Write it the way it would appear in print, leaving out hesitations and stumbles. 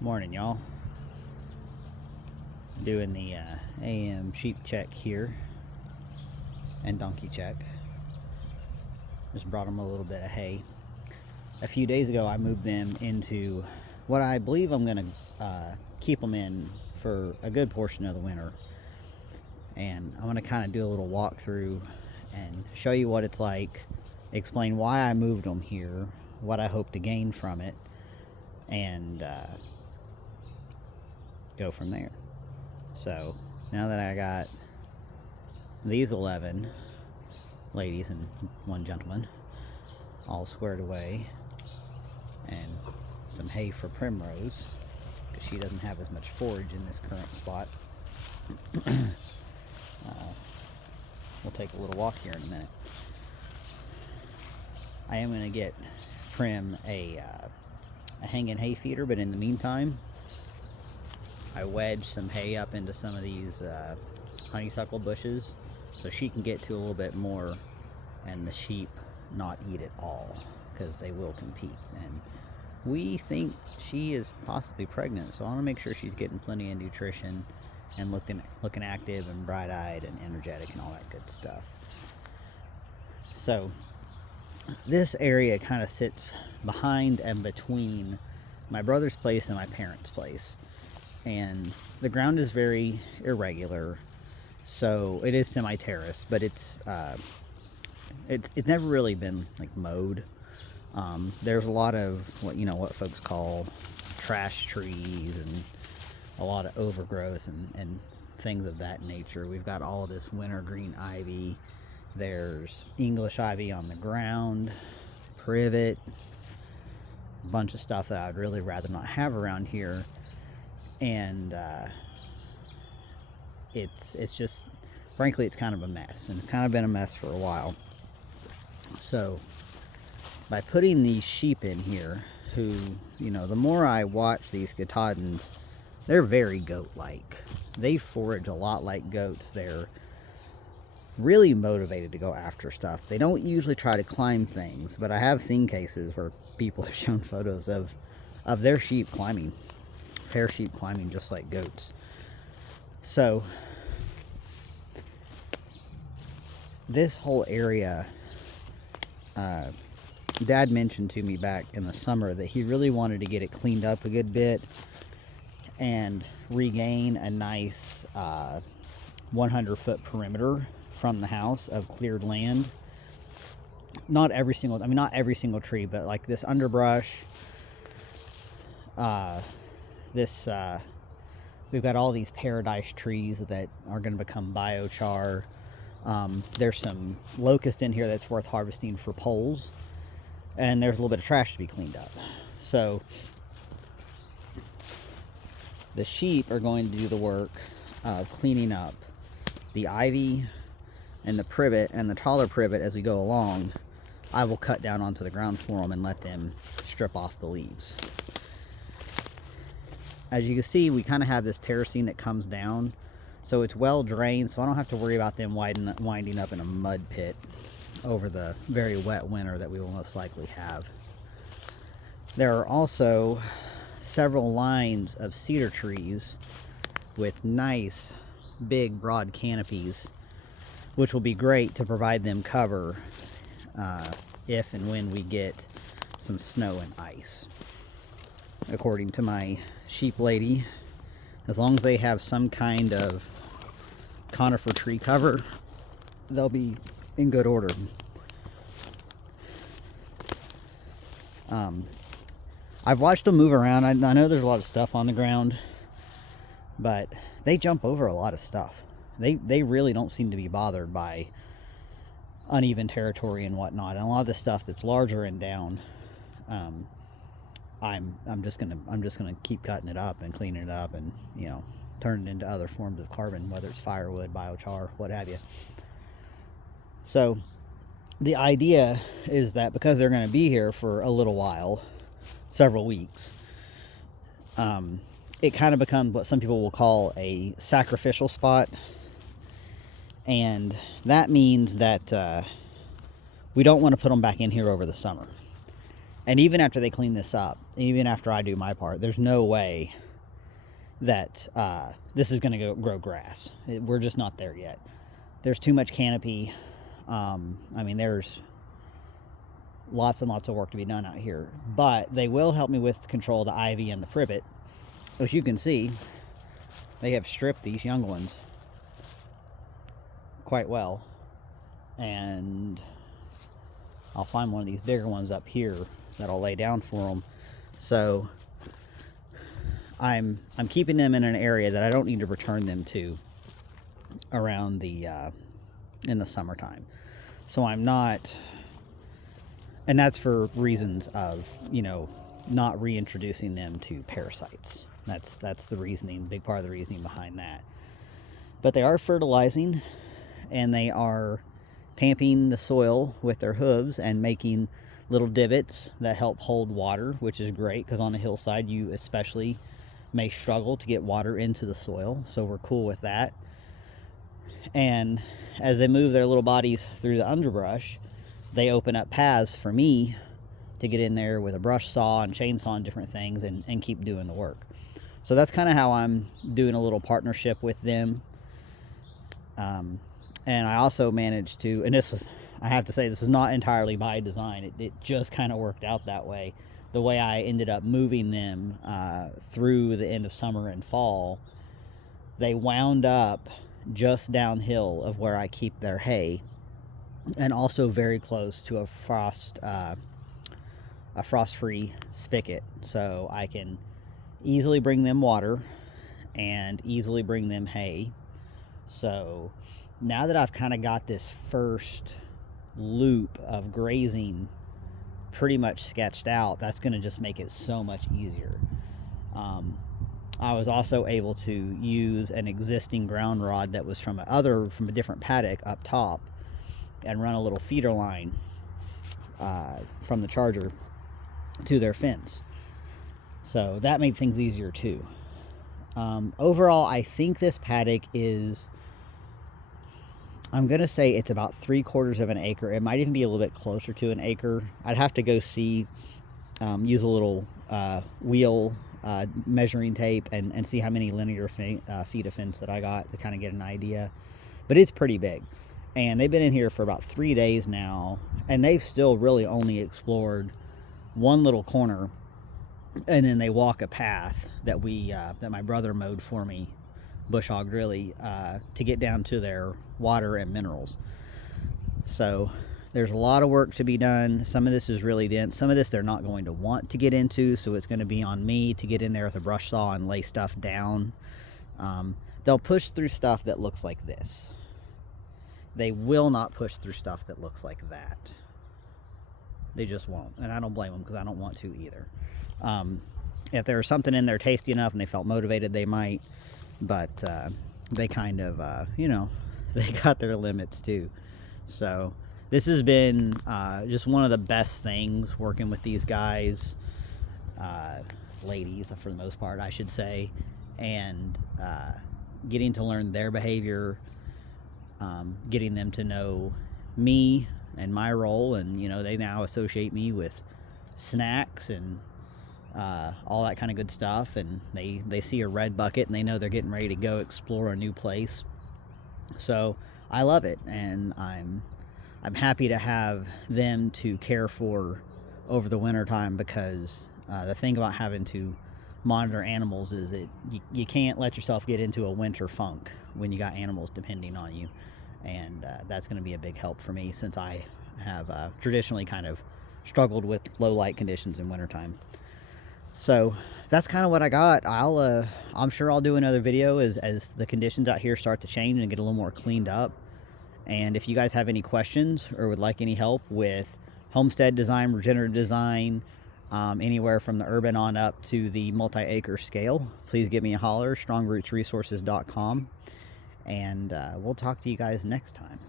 Morning, y'all. Doing the AM sheep check here and donkey check. Just brought them a little bit of hay. A few days ago, I moved them into what I believe I'm going to keep them in for a good portion of the winter. And I'm going to kind of do a little walkthrough and show you what it's like, explain why I moved them here, what I hope to gain from it, and go from there. So now that I got these 11 ladies and one gentleman all squared away, and some hay for Primrose because she doesn't have as much forage in this current spot, we'll take a little walk here in a minute. I am going to get Prim a hanging hay feeder, but in the meantime I wedged some hay up into some of these honeysuckle bushes so she can get to a little bit more and the sheep not eat it all, because they will compete. And we think she is possibly pregnant, so I want to make sure she's getting plenty of nutrition and looking active and bright-eyed and energetic and all that good stuff. So this area kind of sits behind and between my brother's place and my parents' place, and the ground is very irregular, so it is semi-terraced, but it's never really been like mowed. There's a lot of what folks call trash trees and a lot of overgrowth and things of that nature. We've got all of this wintergreen ivy. There's English ivy on the ground, privet, a bunch of stuff that I'd really rather not have around here. And it's just, frankly, it's kind of a mess, and it's kind of been a mess for a while. So by putting these sheep in here, who, the more I watch these Katahdins, they're very goat-like. They forage a lot like goats. They're really motivated to go after stuff. They don't usually try to climb things, but I have seen cases where people have shown photos of their sheep climbing, pair sheep climbing just like goats. So this whole area, Dad mentioned to me back in the summer that he really wanted to get it cleaned up a good bit and regain a nice 100-foot perimeter from the house of cleared land. Not every single tree, but like this underbrush, we've got all these paradise trees that are going to become biochar. There's some locust in here that's worth harvesting for poles, and there's a little bit of trash to be cleaned up. So the sheep are going to do the work of cleaning up the ivy and the privet and the taller privet as we go along. I will cut down onto the ground for them and let them strip off the leaves. As you can see, we kind of have this terracing that comes down, so it's well drained, so I don't have to worry about them winding up in a mud pit over the very wet winter that we will most likely have. There are also several lines of cedar trees with nice big broad canopies, which will be great to provide them cover if and when we get some snow and ice. According to my sheep lady, as long as they have some kind of conifer tree cover, they'll be in good order. I've watched them move around. I know there's a lot of stuff on the ground, but they jump over a lot of stuff. They really don't seem to be bothered by uneven territory and whatnot. And a lot of the stuff that's larger and down, I'm just gonna keep cutting it up and cleaning it up and turn it into other forms of carbon, whether it's firewood, biochar, what have you. So the idea is that because they're going to be here for a little while, several weeks, it kind of becomes what some people will call a sacrificial spot. And that means that we don't want to put them back in here over the summer. And even after they clean this up, even after I do my part, there's no way that this is going to grow grass. We're just not there yet. There's too much canopy. I mean, there's lots and lots of work to be done out here. But they will help me with control of the ivy and the privet. As you can see, they have stripped these young ones quite well. And I'll find one of these bigger ones up here that I'll lay down for them. So I'm keeping them in an area that I don't need to return them to around the in the summertime. So I'm not, and that's for reasons of, you know, not reintroducing them to parasites. That's the reasoning, big part of the reasoning behind that. But they are fertilizing, and they are tamping the soil with their hooves and making little divots that help hold water, which is great because on a hillside you especially may struggle to get water into the soil. So we're cool with that. And as they move their little bodies through the underbrush, they open up paths for me to get in there with a brush saw and chainsaw and different things and keep doing the work. So that's kind of how I'm doing a little partnership with them. And I also managed to, and this was, I have to say, this was not entirely by design. It just kind of worked out that way. The way I ended up moving them through the end of summer and fall, they wound up just downhill of where I keep their hay, and also very close to a frost-free spigot, so I can easily bring them water and easily bring them hay. So now that I've kind of got this first loop of grazing pretty much sketched out, that's going to just make it so much easier. I was also able to use an existing ground rod that was from a different paddock up top and run a little feeder line from the charger to their fence. So that made things easier too. Overall, I think this paddock is, I'm going to say it's about 3/4 of an acre. It might even be a little bit closer to an acre. I'd have to go see, use a little wheel measuring tape and see how many linear feet of fence that I got to kind of get an idea. But it's pretty big. And they've been in here for about 3 days now, and they've still really only explored one little corner, and then they walk a path that that my brother mowed for me, bush hogged really, to get down to their water and minerals. So there's a lot of work to be done. Some of this is really dense. Some of this they're not going to want to get into, so it's going to be on me to get in there with a brush saw and lay stuff down. They'll push through stuff that looks like this. They will not push through stuff that looks like that. They just won't, and I don't blame them because I don't want to either. If there was something in there tasty enough and they felt motivated, they might, but they kind of, you know, they got their limits too. So this has been just one of the best things working with these guys, ladies for the most part, I should say, and getting to learn their behavior, getting them to know me and my role, and you know, they now associate me with snacks and all that kind of good stuff, and they see a red bucket and they know they're getting ready to go explore a new place. So I love it, and I'm happy to have them to care for over the winter time, because the thing about having to monitor animals is that you can't let yourself get into a winter funk when you got animals depending on you, and that's going to be a big help for me, since I have traditionally kind of struggled with low light conditions in wintertime. So that's kind of what I got. I'm sure I'll do another video as the conditions out here start to change and get a little more cleaned up. And if you guys have any questions or would like any help with homestead design, regenerative design, anywhere from the urban on up to the multi-acre scale, please give me a holler, strongrootsresources.com, and we'll talk to you guys next time.